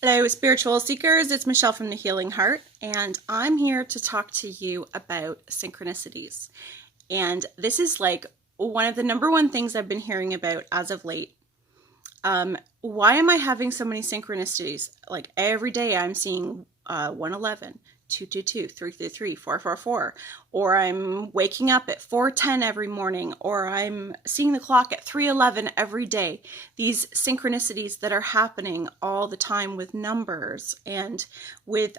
Hello, spiritual seekers. It's Michelle from the Healing Heart, and I'm here to talk to you about synchronicities. And this is like one of the number one things I've been hearing about as of late. Why am I having so many synchronicities? Like every day I'm seeing 111, 222, 333, 444, or I'm waking up at 4:10 every morning, or I'm seeing the clock at 3:11 every day. These synchronicities that are happening all the time with numbers and with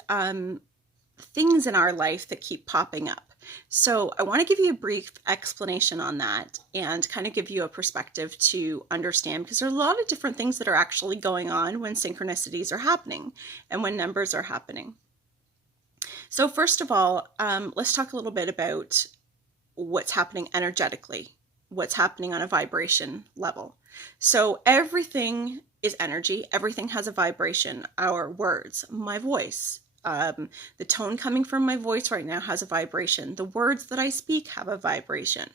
things in our life that keep popping up. So I want to give you a brief explanation on that and kind of give you a perspective to understand, because there are a lot of different things that are actually going on when synchronicities are happening and when numbers are happening. So first of all, let's talk a little bit about what's happening energetically, what's happening on a vibration level. So everything is energy. Everything has a vibration. Our words, my voice, the tone coming from my voice right now has a vibration. The words that I speak have a vibration.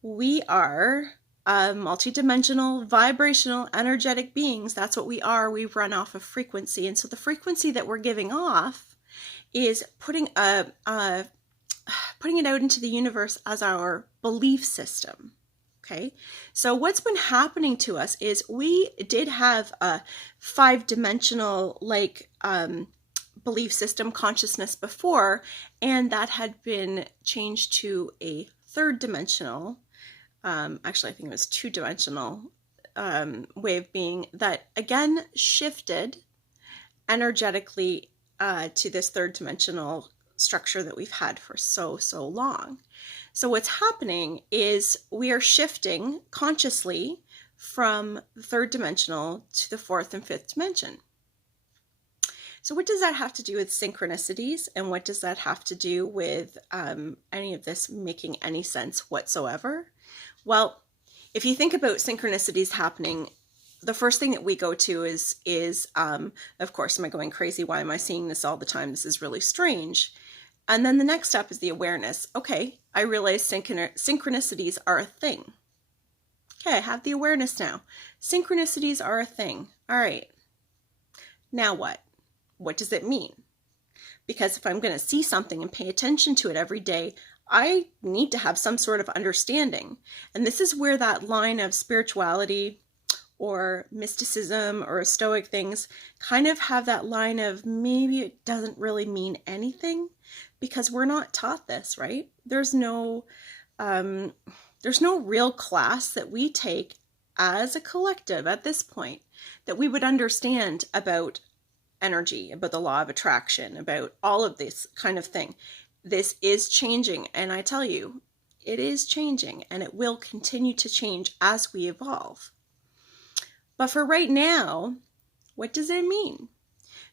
We are multidimensional, vibrational, energetic beings. That's what we are. We run off of frequency. And so the frequency that we're giving off is putting it out into the universe as our belief system. Okay, so what's been happening to us is we did have a 5-dimensional belief system consciousness before, and that had been changed to a 3rd-dimensional, actually I think it was 2-dimensional way of being that again shifted energetically to this 3rd-dimensional structure that we've had for so long. So what's happening is we are shifting consciously from the 3rd-dimensional to the 4th and 5th dimension. So what does that have to do with synchronicities, and what does that have to do with any of this making any sense whatsoever? Well, if you think about synchronicities happening, the first thing that we go to is of course, am I going crazy? Why am I seeing this all the time? This is really strange. And then the next step is the awareness. Okay, I realize synchronicities are a thing. Okay, I have the awareness now. Synchronicities are a thing. All right. Now what? What does it mean? Because if I'm going to see something and pay attention to it every day, I need to have some sort of understanding. And this is where that line of spirituality or mysticism or Stoic things kind of have that line of maybe it doesn't really mean anything, because we're not taught this, right? There's no real class that we take as a collective at this point that we would understand about energy, about the law of attraction, about all of this kind of thing. This is changing, and I tell you, it is changing, and it will continue to change as we evolve. But for right now, what does it mean?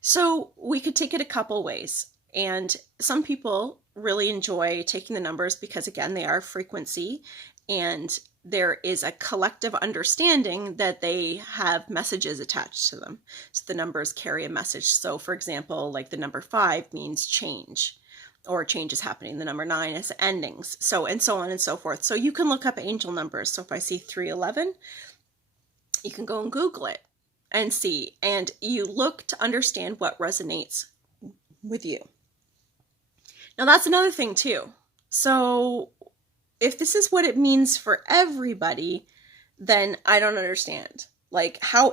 So we could take it a couple ways. And some people really enjoy taking the numbers because, again, they are frequency, and there is a collective understanding that they have messages attached to them. So the numbers carry a message. So, for example, like the number 5 means change, or change is happening. The number 9 is endings. So, and so on and so forth. So you can look up angel numbers. So if I see 311, you can go and Google it and see, and you look to understand what resonates with you. Now that's another thing too. So if this is what it means for everybody, then I don't understand. Like how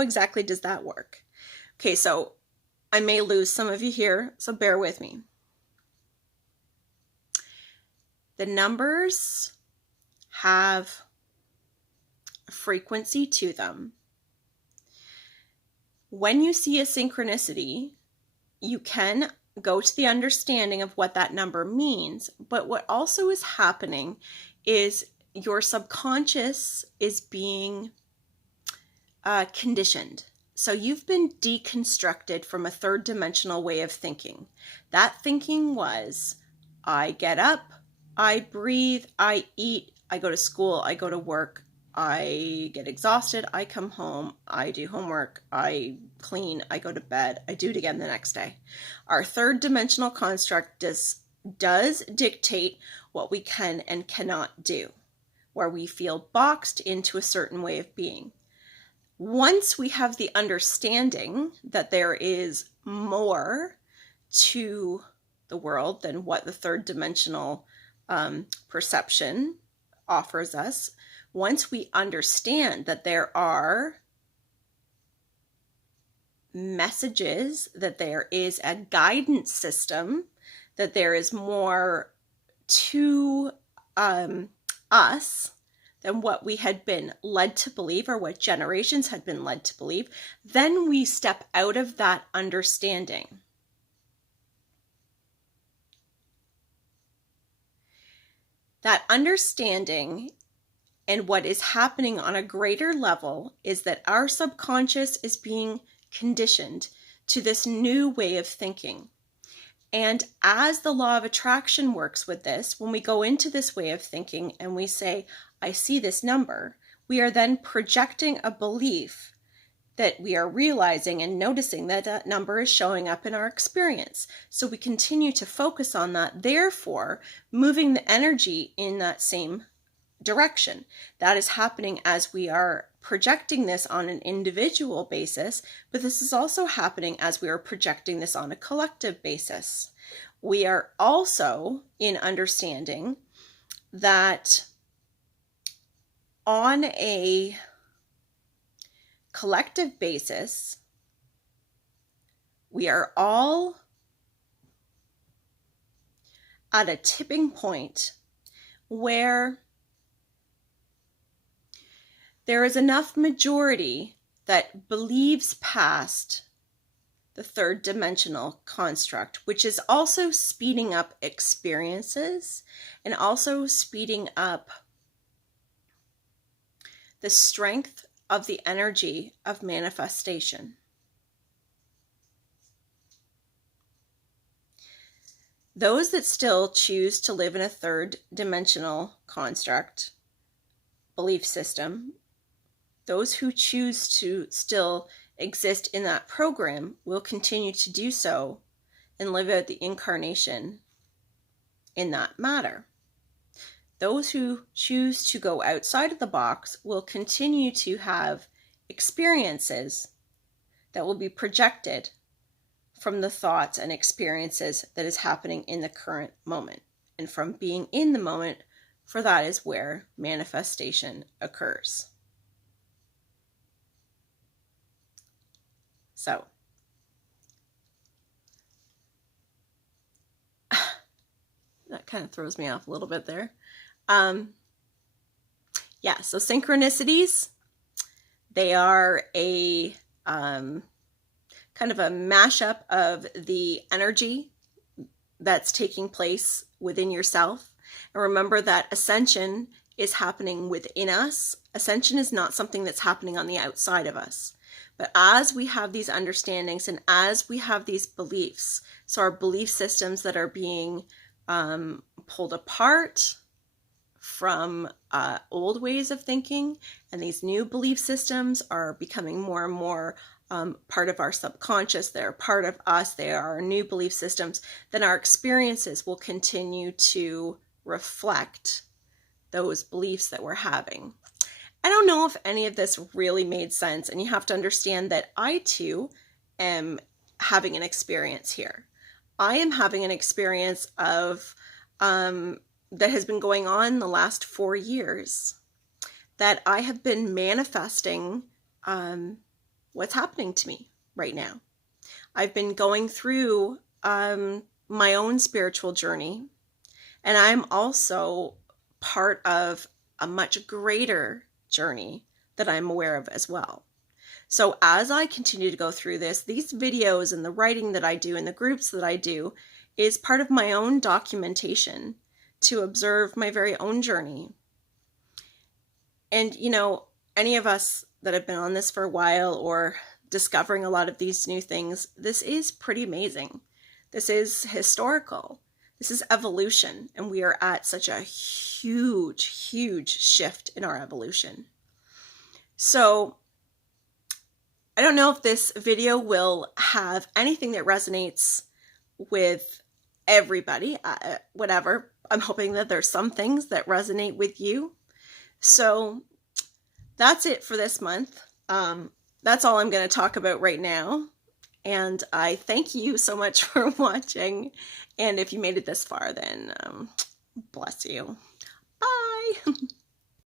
exactly does that work? Okay, so I may lose some of you here, so bear with me. The numbers have a frequency to them. When you see a synchronicity, you can go to the understanding of what that number means, but what also is happening is your subconscious is being conditioned. So you've been deconstructed from a 3rd-dimensional way of thinking. That thinking was, I get up, I breathe, I eat, I go to school, I go to work, I get exhausted, I come home, I do homework, I clean, I go to bed, I do it again the next day. Our 3rd-dimensional construct does dictate what we can and cannot do, where we feel boxed into a certain way of being. Once we have the understanding that there is more to the world than what the third dimensional perception offers us, once we understand that there are messages, that there is a guidance system, that there is more to us than what we had been led to believe or what generations had been led to believe, then we step out of that understanding. That understanding and what is happening on a greater level is that our subconscious is being conditioned to this new way of thinking. And as the law of attraction works with this, when we go into this way of thinking and we say, I see this number, we are then projecting a belief that we are realizing and noticing that that number is showing up in our experience. So we continue to focus on that, therefore moving the energy in that same direction. That is happening as we are projecting this on an individual basis, but this is also happening as we are projecting this on a collective basis. We are also in understanding that on a collective basis, we are all at a tipping point where there is enough majority that believes past the third dimensional construct, which is also speeding up experiences and also speeding up the strength of the energy of manifestation. Those that still choose to live in a third dimensional construct, belief system, those who choose to still exist in that program will continue to do so and live out the incarnation in that matter. Those who choose to go outside of the box will continue to have experiences that will be projected from the thoughts and experiences that is happening in the current moment. And from being in the moment, for that is where manifestation occurs. So, that kind of throws me off a little bit there. So synchronicities, they are a kind of a mashup of the energy that's taking place within yourself. And remember that ascension is happening within us. Ascension is not something that's happening on the outside of us. But as we have these understandings and as we have these beliefs, so our belief systems that are being pulled apart from old ways of thinking, and these new belief systems are becoming more and more part of our subconscious. They're part of us. They are our new belief systems. Then our experiences will continue to reflect those beliefs that we're having. I don't know if any of this really made sense, and you have to understand that I too am having an experience here. I am having an experience of that has been going on the last 4 years, that I have been manifesting what's happening to me right now. I've been going through my own spiritual journey, and I'm also part of a much greater journey that I'm aware of as well. So as I continue to go through this, these videos and the writing that I do and the groups that I do is part of my own documentation to observe my very own journey. And, you know, any of us that have been on this for a while or discovering a lot of these new things, this is pretty amazing. This is historical. This is evolution. And we are at such a huge, huge shift in our evolution. So I don't know if this video will have anything that resonates with everybody, whatever. I'm hoping that there's some things that resonate with you. So that's it for this month. That's all I'm going to talk about right now. And I thank you so much for watching. And if you made it this far, then bless you. Bye.